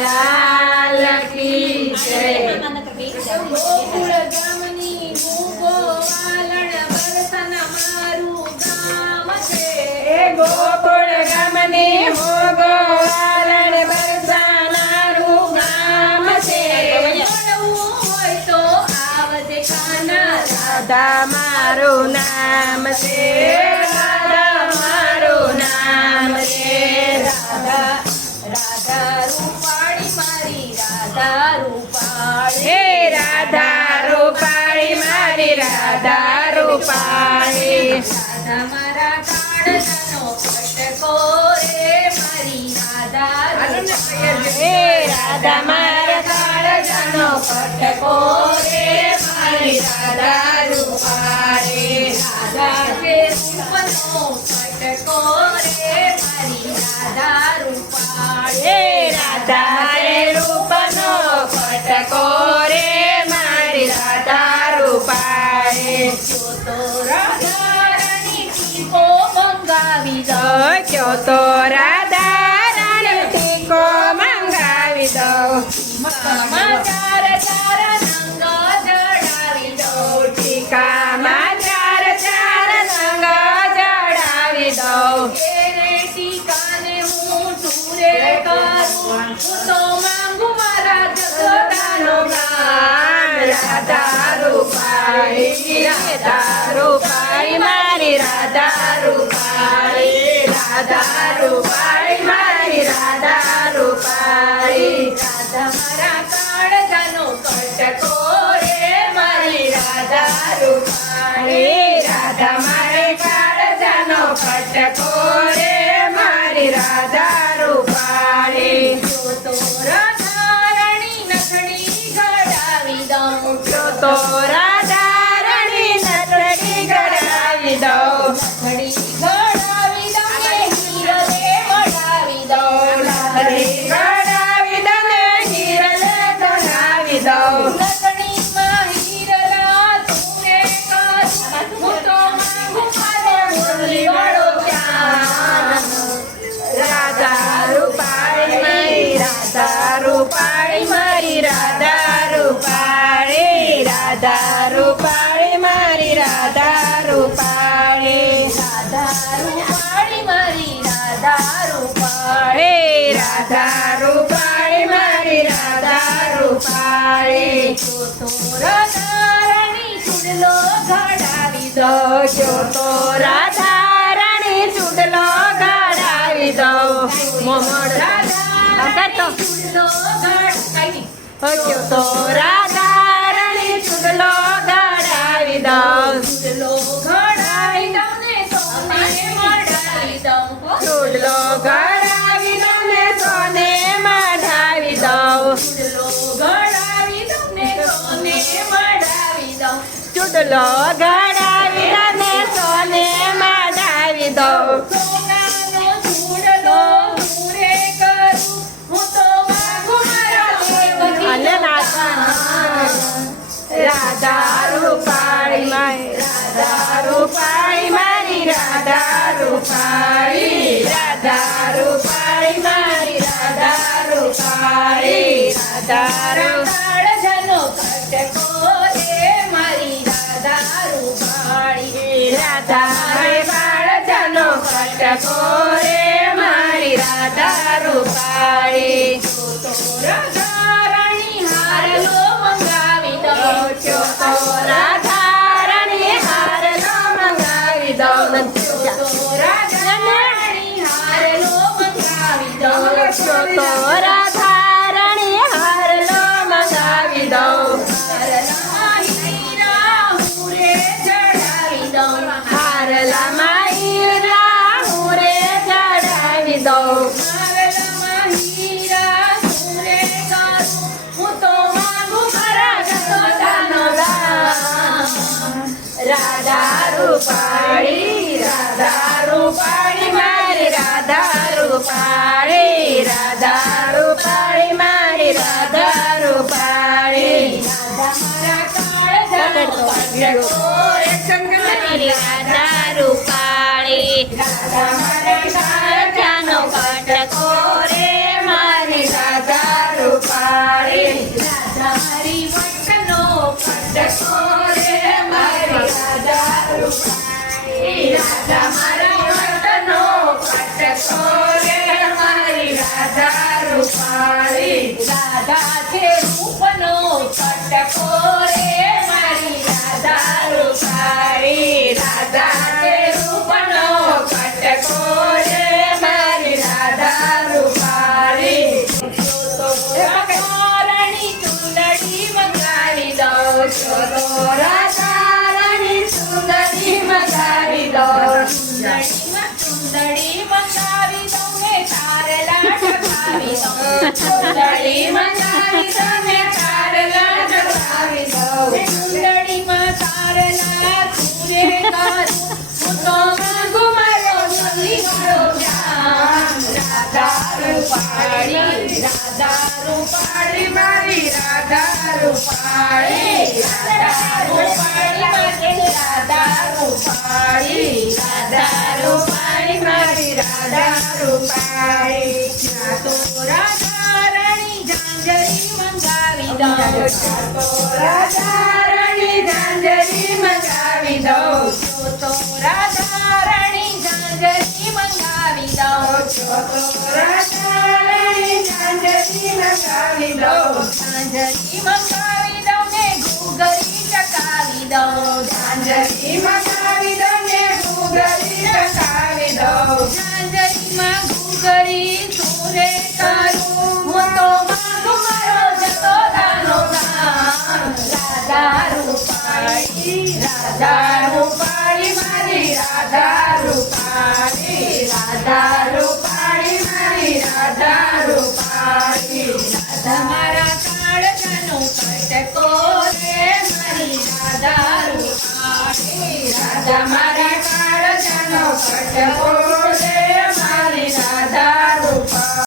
લાલ કી જય ગોકુળ ગામની મારું ગામ છે એ ગોકુળ ગામની મોગો વાલણ મારું ગામ છે તો આવજે કાના રાધા મારું નામ છે. રૂપાળી રાધા મારા કાળજાનો કટકો રે મારી રૂપાળી હે રાધા મારા કાળજાનો કટકો રે મારી રાધા રૂપાળી રાધા કે રૂપનો કટકો રે મારી રાધા રૂપાળી રાધા રે મંગાવી દો તો રાધા ટીકો મંગાવી દો સમાચાર ચાર નંગ જડાવી દો ટીકામાં ચાર ચાર રંગ જડાવી હું તો માંગુ મારા જગતાનો રૂપાળી રાધા રૂપાળી મારી રાધા રૂપાળી રાધા મારા કાળજાનો કટકો રે, મારી રાધા મારે કાળજાનો કટકો જો તો રાધા રાણી નથડી ઘડાવી દઉં, જો તો રાધા રૂપાળી મારી રાધા રૂપાળી જો તો રાધા રાણી ચૂડલો ઘડાવી દો. દો જો તો રાધા રાણી ચૂડલો ગાડાવી દો મોમડ રાધા ચૂડલો ઘડાવી હક્યો તો રાધા રાણી ચૂડલો ગાડાવી દો. ચૂડલો ઘડાવી દઉં ને સોને મડાવી દઉં ચૂડલો ગાડાવી ચૂડલો ગાડાવી દો ને સોને માડાવી દો. રાધા રૂપાળી મારી રાધા રૂપાળી મારી રાધા રૂપાળી રાધા રૂપાળી મારી રાધા રૂપાળી રાધા રૂ- કટકો રે મારી રાધા રૂપાળી દારૂ પાડી. સાચાનો કટકો. રે મારી દારૂ પાડી. મારી વટનો કટકો. રે મારી દારૂ પાડી. મારી વટનો કટકો. રે મારી દારૂ પાડી. દાદા રૂપાળી રાધા રૂપાળી મારી રાધા રૂપાળી રાધા રૂપાળી રાધા રૂપાળી રાધા રૂપાળી મારી રાધા રૂપાળી તો રાધા રાણી ઝાંઝરી મંગાવી દઉં મંગાવી દઉં જો તો રાધા રાણી મંગાવી દઉં જો તો દઉં ઝાંઝરી મંગાવી દઉં ને ઘૂઘરી ટકાવી દઉં ઝાંઝરી મંગાવી દઉં ને ઘૂઘરી ટકાવી દઉં ઝાંઝરીમાં ઘૂઘરી સુરે કરું રાધા રૂપાળી મારી રાધા રૂપાળી રાધા રૂપાળી મારી રાધા રૂપાળી રાધા મારા કાળજાનો કટકો રે મારી રાધા રૂપાળી રાધા મારા કાળજાનો કટકો